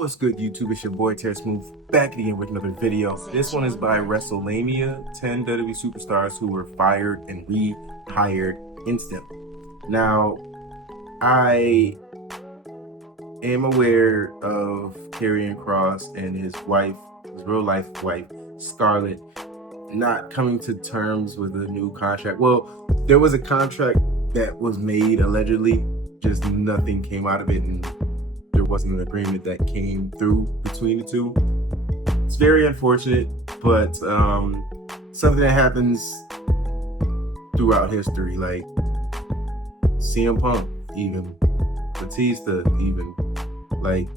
What's good, YouTube? It's your boy Terry Smooth back again with another video. This one is by WrestleMania 10 WWE superstars who were fired and rehired instantly. Now, I am aware of Karrion Kross and his wife, his real life wife, Scarlett, not coming to terms with a new contract. Well, there was a contract that was made allegedly, just nothing came out of it, and there wasn't an agreement that came through between the two. It's very unfortunate, but something that happens throughout history, like CM Punk, even Batista, even like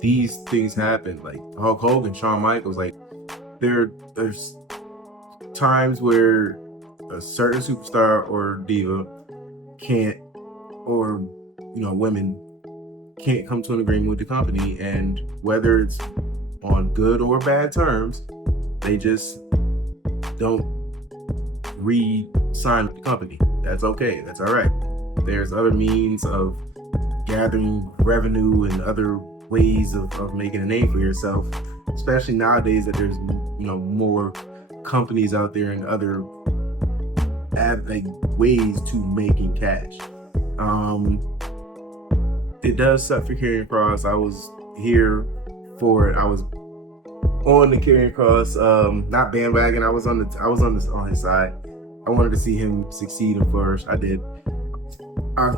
these things happen. Like Hulk Hogan, Shawn Michaels, like there's times where a certain superstar or diva can't, or women can't come to an agreement with the company, and whether it's on good or bad terms, they just don't re-sign with the company. That's okay. That's all right. There's other means of gathering revenue and other ways of making a name for yourself, especially nowadays that there's more companies out there and other ways to making cash. It does suck for Karrion Kross. I was here for it. I was on the Karrion Kross, not bandwagon. I was on his side. I wanted to see him succeed and flourish. I did. I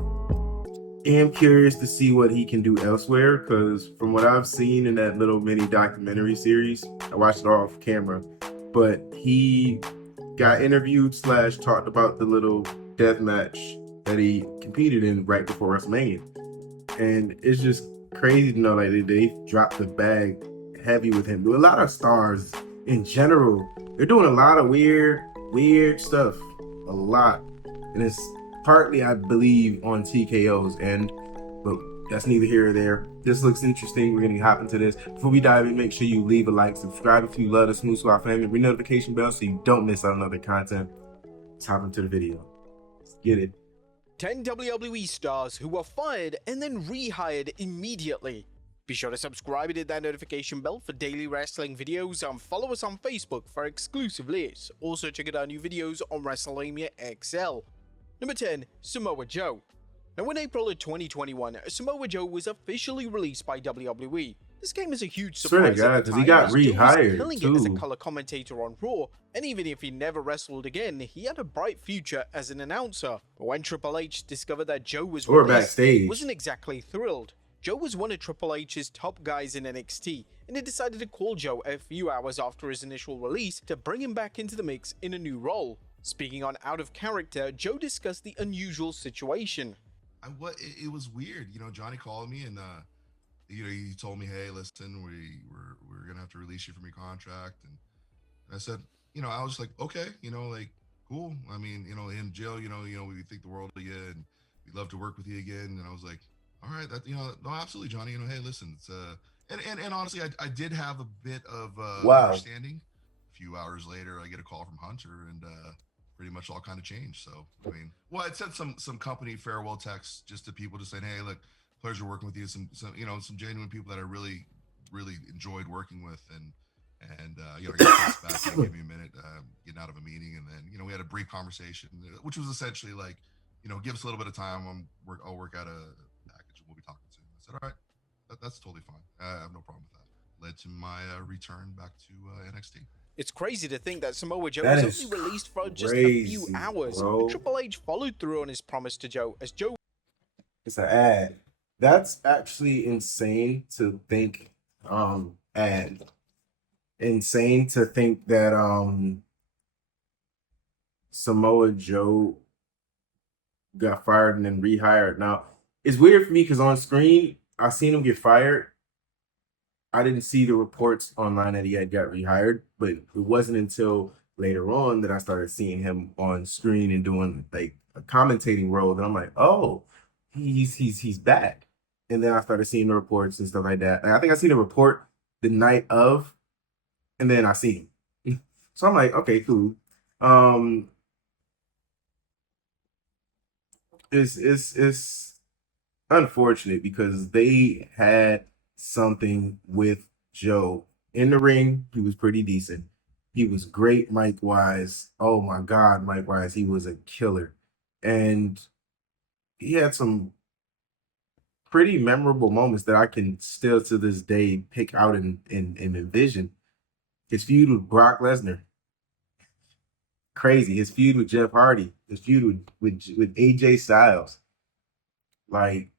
am curious to see what he can do elsewhere, because from what I've seen in that little mini documentary series, I watched it all off camera, but he got interviewed / talked about the little death match that he competed in right before WrestleMania. And it's just crazy to know, like, they dropped the bag heavy with him. A lot of stars in general, they're doing a lot of weird stuff, a lot, and it's partly, I believe, on TKO's end, but that's neither here or there. This looks interesting. We're gonna hop into this. Before we dive in, make sure you leave a like, subscribe if you love the Smooth Squad family, ring the notification bell so you don't miss out on other content. Let's hop into the video. Let's get it. 10 WWE stars who were fired and then rehired immediately. Be sure to subscribe and hit that notification bell for daily wrestling videos, and follow us on Facebook for exclusive lists. Also check out our new videos on WrestleMania XL. Number 10. Samoa Joe. Now, in April of 2021, Samoa Joe was officially released by WWE. This came as a huge surprise Swear to God, at the because time, he got as Joe was rehired killing it as a too. color commentator on Raw, and even if he never wrestled again, he had a bright future as an announcer. But when Triple H discovered that Joe was Or released, backstage. he wasn't exactly thrilled. Joe was one of Triple H's top guys in NXT, and he decided to call Joe a few hours after his initial release to bring him back into the mix in a new role. Speaking on Out of Character, Joe discussed the unusual situation. It was weird. Johnny called me and he told me, "Hey, listen, we're gonna have to release you from your contract." And I said, I was just like, okay, cool. I mean, in jail, we think the world of you, and we'd love to work with you again. And I was like, all right, that no, absolutely, Johnny. Hey, listen, it's and honestly, I did have a bit of understanding. A few hours later, I get a call from Hunter, and pretty much all kind of changed. So I mean, well, I sent some company farewell texts just to people, just saying, hey, look, pleasure working with you. Some genuine people that I really enjoyed working with, and I got back and give me a minute getting out of a meeting, and then we had a brief conversation, which was essentially like, give us a little bit of time. I'll work out a package, and we'll be talking soon. I said, all right, that's totally fine. I have no problem with that. Led to my return back to NXT. It's crazy to think that Samoa Joe That was is only released for just a crazy, few hours. bro. Triple H followed through on his promise to Joe, as Joe It's an ad. That's actually insane to think. Ad. Insane to think that Samoa Joe got fired and then rehired. Now, it's weird for me because on screen I seen him get fired. I didn't see the reports online that he had got rehired, but it wasn't until later on that I started seeing him on screen and doing like a commentating role that I'm like, oh, he's back. And then I started seeing the reports and stuff like that. And I think I seen a report the night of, and then I see him. So I'm like, okay, cool. It's unfortunate because they had something with Joe. In the ring, he was pretty decent. He was great mic wise. Oh my God, mic wise, he was a killer. And he had some pretty memorable moments that I can still to this day pick out and envision. His feud with Brock Lesnar, crazy. His feud with Jeff Hardy, his feud with AJ Styles. Like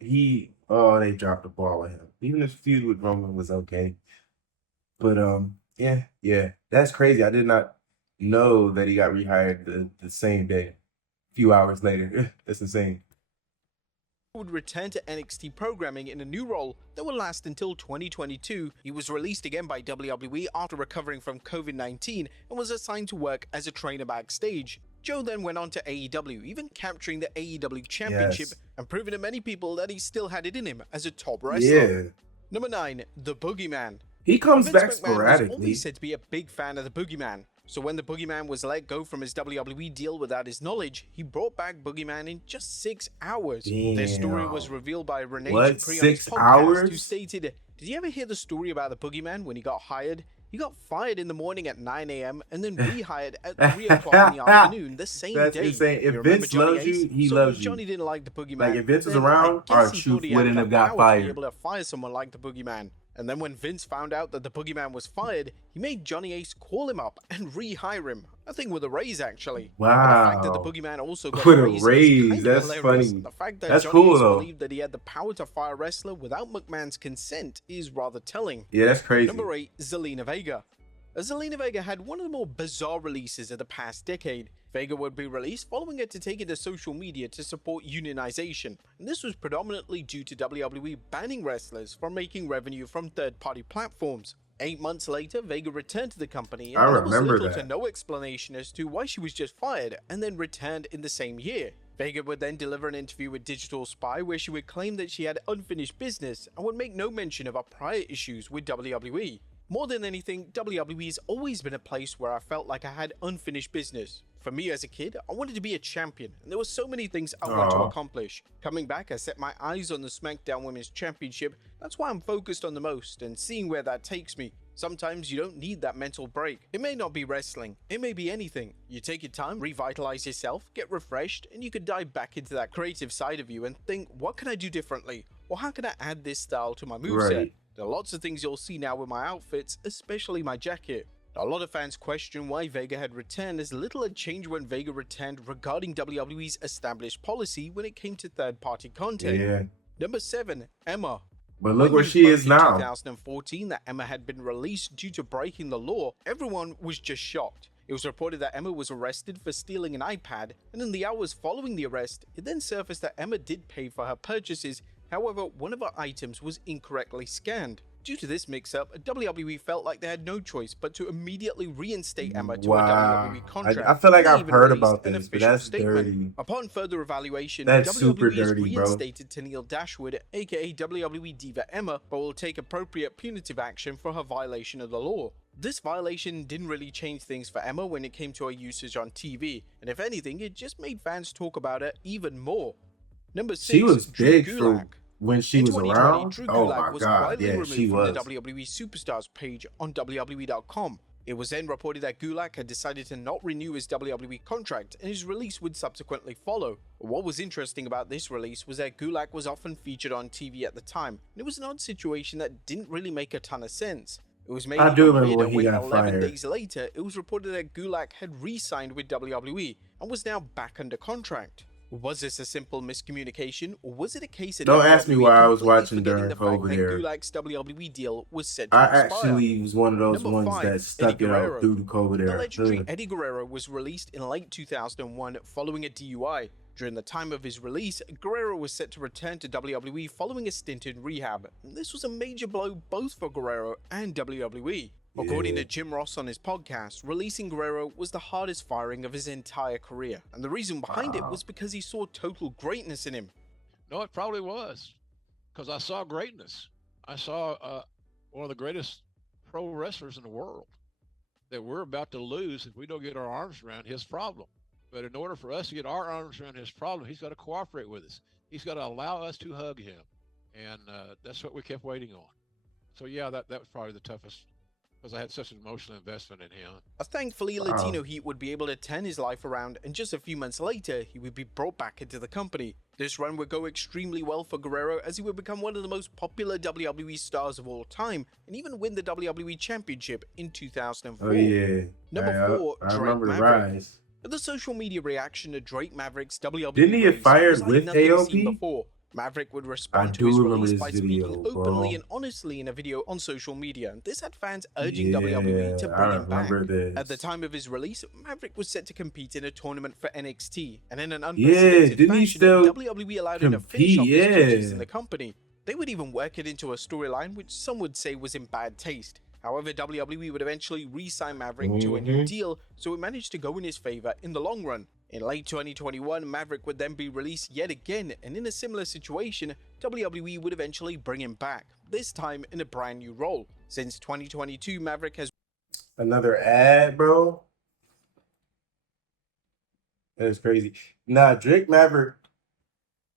they dropped the ball with him. Even his feud with Roman was okay. But yeah, that's crazy. I did not know that he got rehired the same day, a few hours later. That's insane. Would return to NXT programming in a new role that will last until 2022. He was released again by WWE after recovering from COVID-19 and was assigned to work as a trainer backstage. Joe then went on to AEW, even capturing the AEW Championship and proving to many people that he still had it in him as a top wrestler. Yeah. Number 9, The Boogeyman. He comes Vince back McMahon was sporadically. always said to be a big fan of the Boogeyman. So when the Boogeyman was let go from his WWE deal without his knowledge, he brought back Boogeyman in just 6 hours. Damn. Their story was revealed by Renee What, Dupree on his 6 podcast, hours? who stated, "Did you ever hear the story about the Boogeyman when he got hired? He got fired in the morning at 9 a.m. and then rehired at 3 o'clock in the afternoon the same That's day." insane. If You remember Vince Johnny loves you, Ace? he So loves you. Johnny didn't like the Boogeyman. Like, if Vince was then around, I our guess he truth thought he had wouldn't have enough got power to be fired. able to fire someone like the Boogeyman. And then when Vince found out that the Boogeyman was fired, he made Johnny Ace call him up and rehire him. I think with a raise, actually. Wow. And the fact that the Boogeyman also got With a raise raise, is kind that's of hilarious. funny. The fact that That's Johnny cool, Ace though. believed that he had the power to fire a wrestler without McMahon's consent is rather telling. Yeah, that's crazy. Number 8, Zelina Vega. Zelina Vega had one of the more bizarre releases of the past decade. Vega would be released following her to take into social media to support unionization, and this was predominantly due to WWE banning wrestlers from making revenue from third-party platforms. 8 months later, Vega returned to the company, and I there was remember little that. to no explanation as to why she was just fired, and then returned in the same year. Vega would then deliver an interview with Digital Spy where she would claim that she had unfinished business and would make no mention of her prior issues with WWE. More than anything, WWE's always been a place where I felt like I had unfinished business. For me as a kid, I wanted to be a champion, and there were so many things I wanted to accomplish. Coming back, I set my eyes on the SmackDown Women's Championship. That's why I'm focused on the most, and seeing where that takes me. Sometimes you don't need that mental break. It may not be wrestling, it may be anything. You take your time, revitalize yourself, get refreshed, and you could dive back into that creative side of you and think, what can I do differently? Or how can I add this style to my moveset? Right. There are lots of things you'll see now with my outfits, especially my jacket. A lot of fans question why Vega had returned, as little had changed when Vega returned regarding WWE's established policy when it came to third-party content. Yeah. Number 7, Emma. But look When where news she broke is in now. 2014 that Emma had been released due to breaking the law, everyone was just shocked. It was reported that Emma was arrested for stealing an iPad, and in the hours following the arrest, it then surfaced that Emma did pay for her purchases. However, one of her items was incorrectly scanned. Due to this mix-up, WWE felt like they had no choice but to immediately reinstate Emma to a WWE contract. I feel like They I've even heard released about an this, but official that's statement. dirty. Upon further evaluation, That's super WWE dirty, bro. reinstated Tennille Dashwood, aka WWE Diva Emma, but will take appropriate punitive action for her violation of the law. This violation didn't really change things for Emma when it came to her usage on TV, and if anything, it just made fans talk about her even more. Number 6, She was Drew big Gulak. for when she In was 2020, around. Drew Oh Gulak my was God, quietly yeah, removed she from was. the WWE Superstars page on WWE.com. It was then reported that Gulak had decided to not renew his WWE contract, and his release would subsequently follow. What was interesting about this release was that Gulak was often featured on TV at the time, and it was an odd situation that didn't really make a ton of sense. It was made I do even remember weirder when he got 11 fired. days later, it was reported that Gulak had re-signed with WWE and was now back under contract. Was this a simple miscommunication, or was it a case of Don't ask me WWE why I was completely watching forgetting during the fact COVID that era. Gulak's WWE deal was set to I expire? actually was one of those Number ones 5, that Eddie stuck it Guerrero. out through the COVID The era. legendary Ugh. Eddie Guerrero was released in late 2001 following a DUI. During the time of his release, Guerrero was set to return to WWE following a stint in rehab. This was a major blow both for Guerrero and WWE. According Yeah. to Jim Ross on his podcast, releasing Guerrero was the hardest firing of his entire career, and the reason behind it was because he saw total greatness in him. No, it probably was, because I saw greatness. I saw one of the greatest pro wrestlers in the world that we're about to lose if we don't get our arms around his problem. But in order for us to get our arms around his problem, he's got to cooperate with us. He's got to allow us to hug him. and that's what we kept waiting on. So yeah, that was probably the toughest because I had such an emotional investment in him. Thankfully, Wow. Latino Heat would be able to turn his life around, and just a few months later, he would be brought back into the company. This run would go extremely well for Guerrero, as he would become one of the most popular WWE stars of all time, and even win the WWE Championship in 2004. Oh yeah. Number 4, I Drake remember the Maverick. rise. The social media reaction to Drake Maverick's WWE Didn't he get release fired was like with nothing AOP? seen before. Maverick would respond to do his remember release this by video, speaking openly bro. and honestly in a video on social media. This had fans urging Yeah, WWE to bring I him back. remember this. At the time of his release, Maverick was set to compete in a tournament for NXT, and in an Yeah, unprecedented didn't he fashion, still WWE allowed him to finish compete? off his duties Yeah. in the company. They would even work it into a storyline which some would say was in bad taste. However, WWE would eventually re-sign Maverick to a new deal, so it managed to go in his favor in the long run. In late 2021, Maverick would then be released yet again, and in a similar situation, WWE would eventually bring him back, this time in a brand new role. Since 2022, Maverick has Another ad, bro. That's crazy. Nah, Drake Maverick.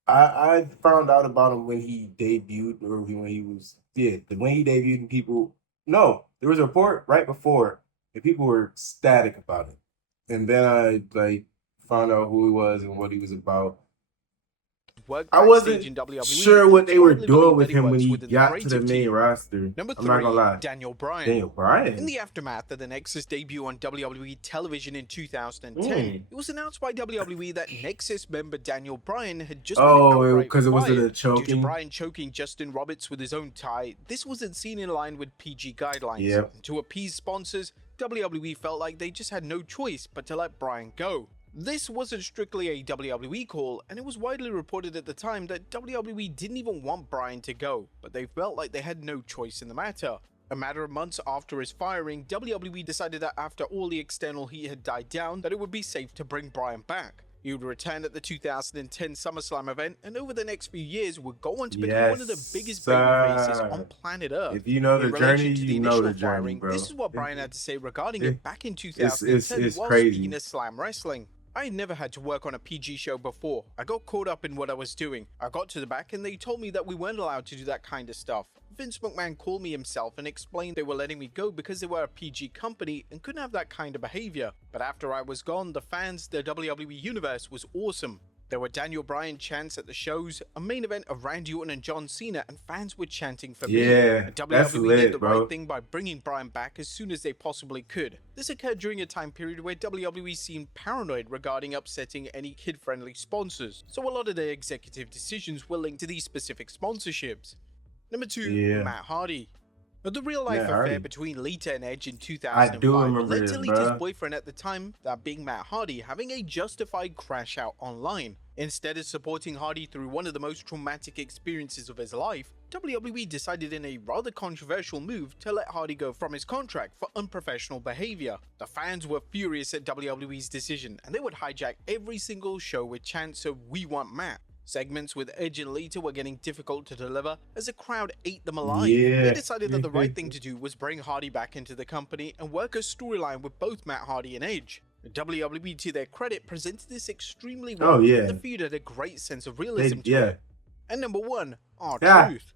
I found out about him when he debuted, or when he was when he debuted, and people. No, there was a report right before, and people were ecstatic about it. And then I found out who he was and what he was about. worked I backstage in wasn't WWE, sure and what it's they were widely doing believed with that him when works he within the got to the creative main team. roster. Number I'm not 3, gonna lie. Daniel Bryan. Daniel Bryan. In the aftermath of the Nexus debut on WWE television in 2010, it was announced by WWE that Nexus member Daniel Bryan had just been outright because it was fired the due to choking. Bryan choking Justin Roberts with his own tie. This wasn't seen in line with PG guidelines. Yep. And to appease sponsors, WWE felt like they just had no choice but to let Bryan go. This wasn't strictly a WWE call, and it was widely reported at the time that WWE didn't even want Bryan to go, but they felt like they had no choice in the matter. A matter of months after his firing, WWE decided that after all the external heat had died down, that it would be safe to bring Bryan back. He would return at the 2010 SummerSlam event, and over the next few years would go on to become one of the biggest babyfaces on planet Earth. If you know the In relation journey, to the you know the initial journey, firing, bro. this is what Bryan had to say regarding it back in it's 2010 while crazy. speaking of Slam Wrestling. I had never had to work on a PG show before. I got caught up in what I was doing. I got to the back and they told me that we weren't allowed to do that kind of stuff. Vince McMahon called me himself and explained they were letting me go because they were a PG company and couldn't have that kind of behavior. But after I was gone, the fans, the WWE universe was awesome. There were Daniel Bryan chants at the shows, a main event of Randy Orton and John Cena, and fans were chanting for me. Yeah, And that's WWE lit, did the bro. right thing by bringing Bryan back as soon as they possibly could. This occurred during a time period where WWE seemed paranoid regarding upsetting any kid-friendly sponsors, so a lot of their executive decisions were linked to these specific sponsorships. Number 2, Matt Hardy. The real-life Matt affair Hardy. between Lita and Edge in I 2005 do remember led this, to Lita's bruh. boyfriend at the time, that being Matt Hardy, having a justified crash out online. Instead of supporting Hardy through one of the most traumatic experiences of his life, WWE decided in a rather controversial move to let Hardy go from his contract for unprofessional behavior. The fans were furious at WWE's decision, and they would hijack every single show with chants of "We want Matt." Segments with Edge and Lita were getting difficult to deliver as the crowd ate them alive. Yeah. They decided that the right thing to do was bring Hardy back into the company and work a storyline with both Matt Hardy and Edge. WWE, to their credit, presented this extremely well. Oh, yeah. And the feud had a great sense of realism to Yeah. it. And number 1, Yeah. R-Truth.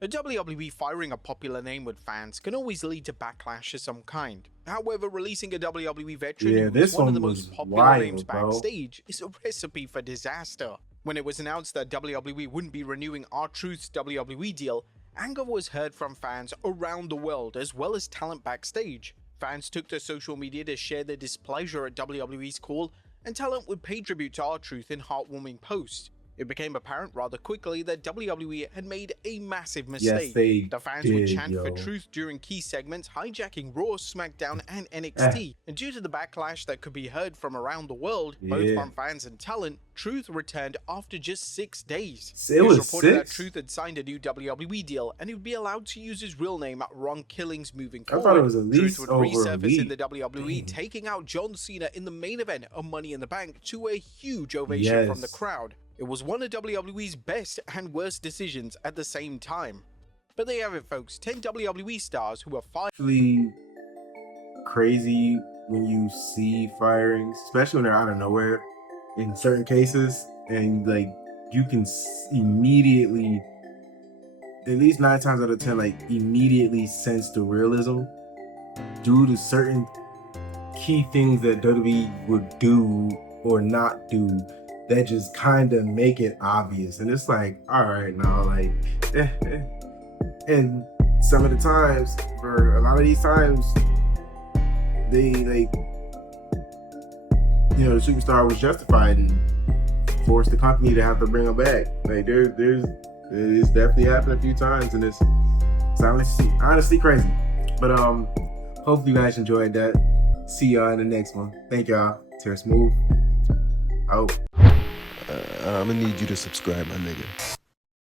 The WWE firing a popular name with fans can always lead to backlash of some kind. However, releasing a WWE veteran Yeah, who this was one of the one most was popular wild, names bro. backstage is a recipe for disaster. When it was announced that WWE wouldn't be renewing R-Truth's WWE deal, anger was heard from fans around the world as well as talent backstage. Fans took to social media to share their displeasure at WWE's call, and talent would pay tribute to R-Truth in heartwarming posts. It became apparent rather quickly that WWE had made a massive mistake. they The fans would did, chant for yo. truth during key segments, hijacking Raw, SmackDown, and NXT. And due to the backlash that could be heard from around the world, both Yeah. from fans and talent, Truth returned after just 6 days. It was reported that 6? Truth had signed a new WWE deal, and he would be allowed to use his real name at Ron Killings moving I forward. thought it was at Truth least would over a resurface in week. the WWE, Dang. taking out John Cena in the main event of Money in the Bank to a huge ovation from the Yes. crowd. It was one of WWE's best and worst decisions at the same time. But there you have it, folks. 10 WWE stars who were fired. Actually crazy when you see firings, especially when they're out of nowhere in certain cases, and like you can immediately at least 9 times out of 10, like immediately sense the realism due to certain key things that WWE would do or not do that just kind of make it obvious. And it's like, all right, now, like, and some of the times, for a lot of these times, they, like, you know, the superstar was justified and forced the company to have to bring him back. Like, it's definitely happened a few times, and it's honestly crazy. But hopefully you guys enjoyed that. See y'all in the next one. Thank y'all. Smooth. Out. I'm gonna need you to subscribe, my nigga.